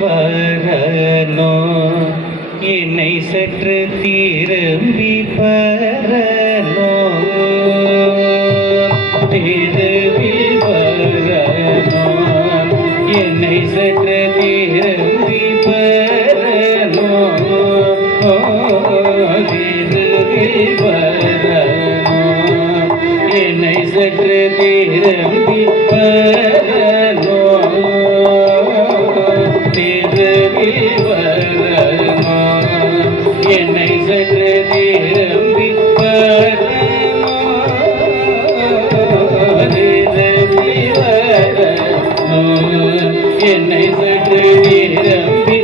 வரனோ என்னை சற்று திரும்பி பரனோ திருவில் வரனோ என்னை சற்று திரும்பி பரனோ திருவில் வரனோ என்னை சற்று திரும்பி பரனோ என்னை சற்று திரும்பி வரனோ என்னை சற்று திரும்பி என்னை சற்று திரும்பி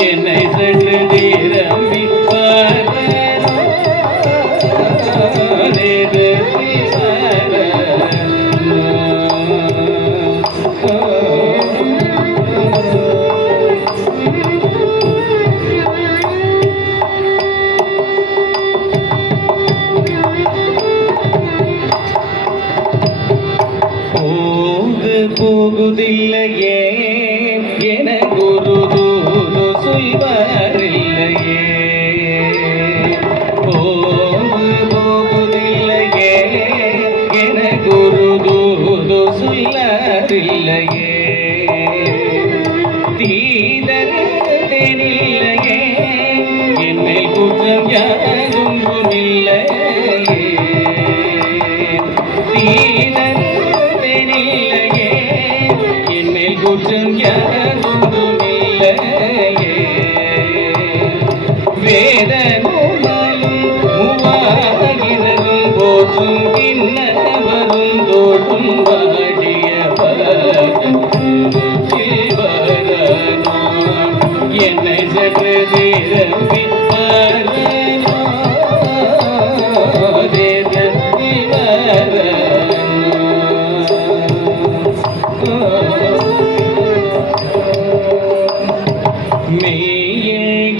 என்னை சற்று திரும்பி போகுதில்லையே என குரு தூது சொல்வாரில்லையே போகுதில்லையே என குரு தூது சொல்லாரில்லையே தீதனில்லையே என்னை குற்றம் யாதொன்றுமில்லையே குற்றம் யாதொன்றுமில்லையே வேத நூலும் மூவாகிறதும் போற்றும் பின்னவரும் தோற்றும் வாடிய என்னை சற்று திரும்பி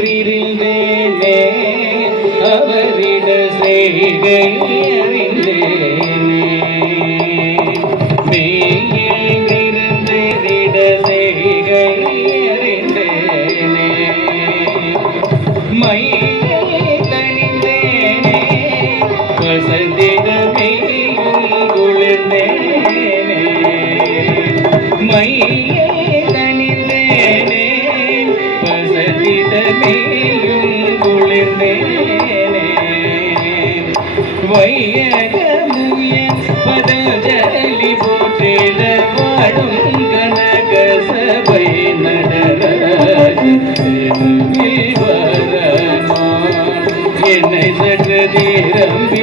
மெய்யின்றிருந்தேனே அவரிட செய்கை அறிந்தேனே என்னை சற்று தீரம்பி